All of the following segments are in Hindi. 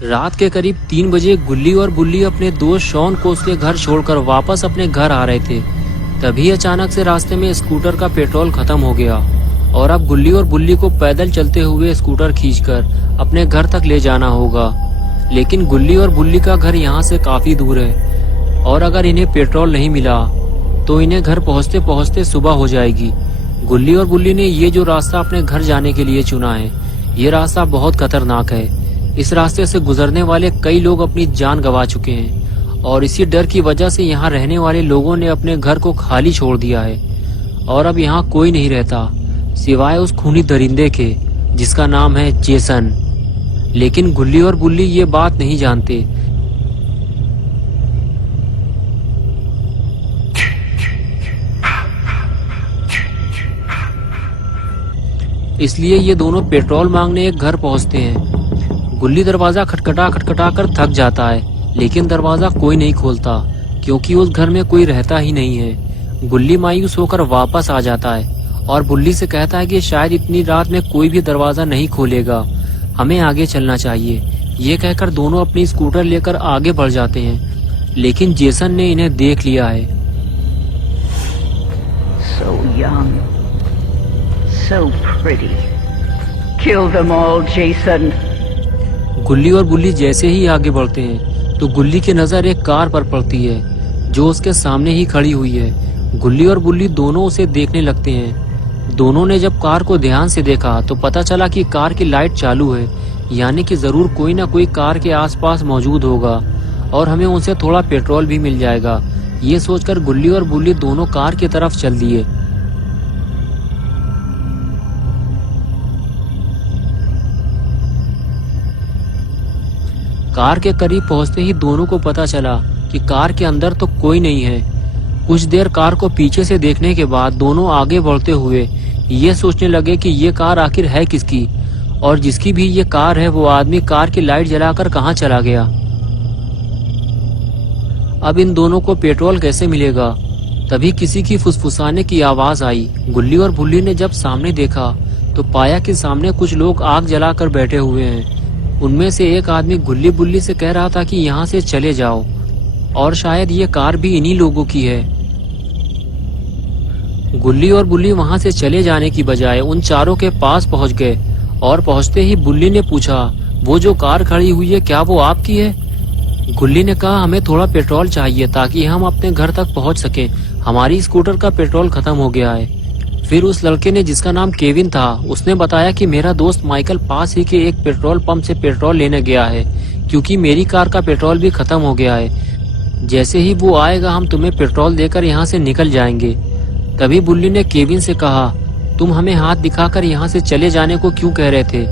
रात के करीब 3 बजे गुल्ली और बुल्ली अपने दोस्त शॉन को उसके घर छोड़कर वापस अपने घर आ रहे थे। तभी अचानक से रास्ते में स्कूटर का पेट्रोल खत्म हो गया और अब गुल्ली और बुल्ली को पैदल चलते हुए स्कूटर खींचकर अपने घर तक ले जाना होगा। लेकिन गुल्ली और बुल्ली का घर यहाँ से काफी दूर है और अगर इन्हें पेट्रोल नहीं मिला तो इन्हें घर पहुँचते पहुँचते सुबह हो जाएगी। गुल्ली और बुल्ली ने ये जो रास्ता अपने घर जाने के लिए चुना है, ये रास्ता बहुत खतरनाक है। इस रास्ते से गुजरने वाले कई लोग अपनी जान गंवा चुके हैं और इसी डर की वजह से यहाँ रहने वाले लोगों ने अपने घर को खाली छोड़ दिया है और अब यहाँ कोई नहीं रहता सिवाय उस खूनी दरिंदे के जिसका नाम है जेसन। लेकिन गुल्ली और बुल्ली ये बात नहीं जानते। इसलिए ये दोनों पेट्रोल मांगने एक घर पहुंचते हैं। गुल्ली दरवाजा खटखटा खटखटा कर थक जाता है, लेकिन दरवाजा कोई नहीं खोलता क्योंकि उस घर में कोई रहता ही नहीं है। गुल्ली मायूस होकर वापस आ जाता है और बुल्ली से कहता है कि शायद इतनी रात में कोई भी दरवाजा नहीं खोलेगा, हमें आगे चलना चाहिए। ये कहकर दोनों अपनी स्कूटर लेकर आगे बढ़ जाते हैं, लेकिन जेसन ने इन्हें देख लिया है। So young, so pretty. Kill them all, Jason. गुल्ली और बुल्ली जैसे ही आगे बढ़ते हैं तो गुल्ली की नजर एक कार पर पड़ती है जो उसके सामने ही खड़ी हुई है। गुल्ली और बुल्ली दोनों उसे देखने लगते हैं। दोनों ने जब कार को ध्यान से देखा तो पता चला कि कार की लाइट चालू है, यानी कि जरूर कोई ना कोई कार के आसपास मौजूद होगा और हमें उनसे थोड़ा पेट्रोल भी मिल जाएगा। ये सोचकर गुल्ली और बुल्ली दोनों कार की तरफ चल दिए। कार के करीब पहुंचते ही दोनों को पता चला कि कार के अंदर तो कोई नहीं है। कुछ देर कार को पीछे से देखने के बाद दोनों आगे बढ़ते हुए ये सोचने लगे कि ये कार आखिर है किसकी और जिसकी भी ये कार है वो आदमी कार की लाइट जलाकर कहाँ चला गया। अब इन दोनों को पेट्रोल कैसे मिलेगा। तभी किसी की फुसफुसाने की आवाज आई। गुल्ली और बुल्ली ने जब सामने देखा तो पाया कि सामने कुछ लोग आग जलाकर बैठे हुए हैं। उनमें से एक आदमी गुल्ली बुल्ली से कह रहा था कि यहाँ से चले जाओ और शायद ये कार भी इन्हीं लोगों की है। गुल्ली और बुल्ली वहां से चले जाने की बजाय उन चारों के पास पहुंच गए और पहुंचते ही बुल्ली ने पूछा, वो जो कार खड़ी हुई है क्या वो आपकी है। गुल्ली ने कहा, हमें थोड़ा पेट्रोल चाहिए ताकि हम अपने घर तक पहुंच सकें, हमारी स्कूटर का पेट्रोल खत्म हो गया है। फिर उस लड़के ने, जिसका नाम केविन था, उसने बताया कि मेरा दोस्त माइकल पास ही के एक पेट्रोल पंप से पेट्रोल लेने गया है क्योंकि मेरी कार का पेट्रोल भी खत्म हो गया है। जैसे ही वो आएगा हम तुम्हें पेट्रोल देकर यहाँ से निकल जाएंगे। तभी बुल्ली ने केविन से कहा, तुम हमें हाथ दिखाकर यहाँ से चले जाने को क्यों कह रहे थे।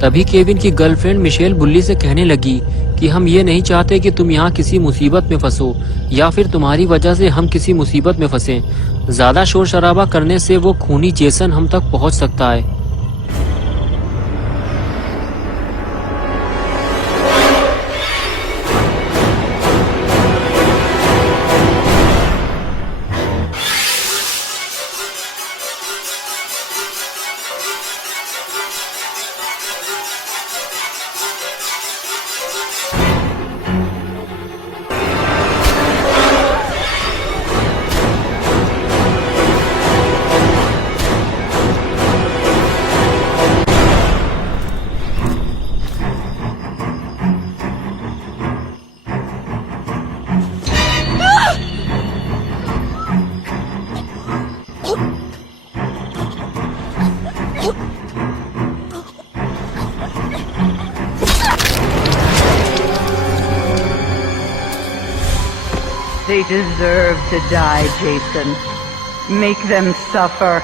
तभी केविन की गर्लफ्रेंड मिशेल बुल्ली से कहने लगी कि हम ये नहीं चाहते कि तुम यहाँ किसी मुसीबत में फंसो या फिर तुम्हारी वजह से हम किसी मुसीबत में फंसे। ज्यादा शोर शराबा करने से वो खूनी जेसन हम तक पहुँच सकता है। They deserve to die, Jason. Make them suffer.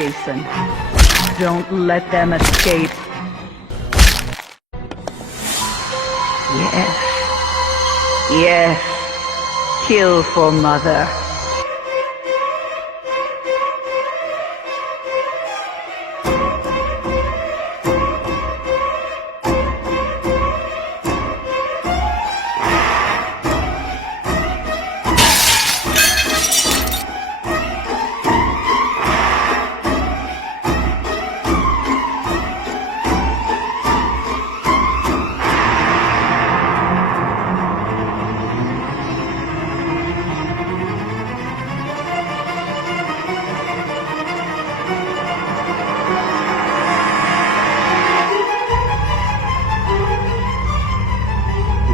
Jason. Don't let them escape. Yes. Yes. Kill for Mother.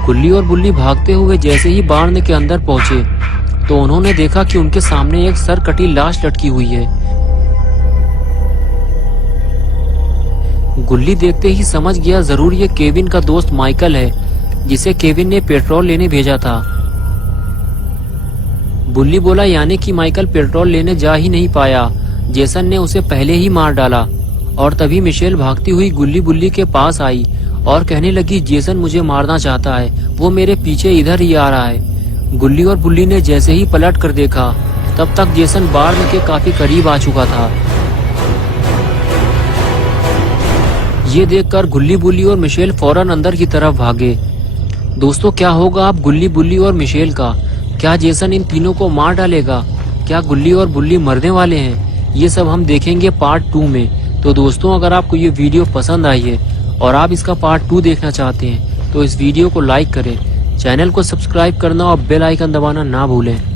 गुल्ली और बुल्ली भागते हुए जैसे ही बार्ण के अंदर पहुंचे तो उन्होंने देखा कि उनके सामने एक सर कटी लाश लटकी हुई है। गुल्ली देखते ही समझ गया जरूर ये केविन का दोस्त माइकल है जिसे केविन ने पेट्रोल लेने भेजा था। बुल्ली बोला यानी कि माइकल पेट्रोल लेने जा ही नहीं पाया, जेसन ने उसे पहले ही मार डाला। और तभी मिशेल भागती हुई गुल्ली बुल्ली के पास आई और कहने लगी जेसन मुझे मारना चाहता है, वो मेरे पीछे इधर ही आ रहा है। गुल्ली और बुल्ली ने जैसे ही पलट कर देखा तब तक जेसन बार्ण के काफी करीब आ चुका था। ये देखकर गुल्ली बुल्ली और मिशेल फौरन अंदर की तरफ भागे। दोस्तों क्या होगा अब गुल्ली बुल्ली और मिशेल का? क्या जेसन इन तीनों को मार डालेगा? क्या गुल्ली और बुल्ली मरने वाले हैं? ये सब हम देखेंगे पार्ट 2 में। तो दोस्तों अगर आपको ये वीडियो पसंद आई है और आप इसका पार्ट 2 देखना चाहते हैं तो इस वीडियो को लाइक करें, चैनल को सब्सक्राइब करना और बेल आइकन दबाना ना भूलें।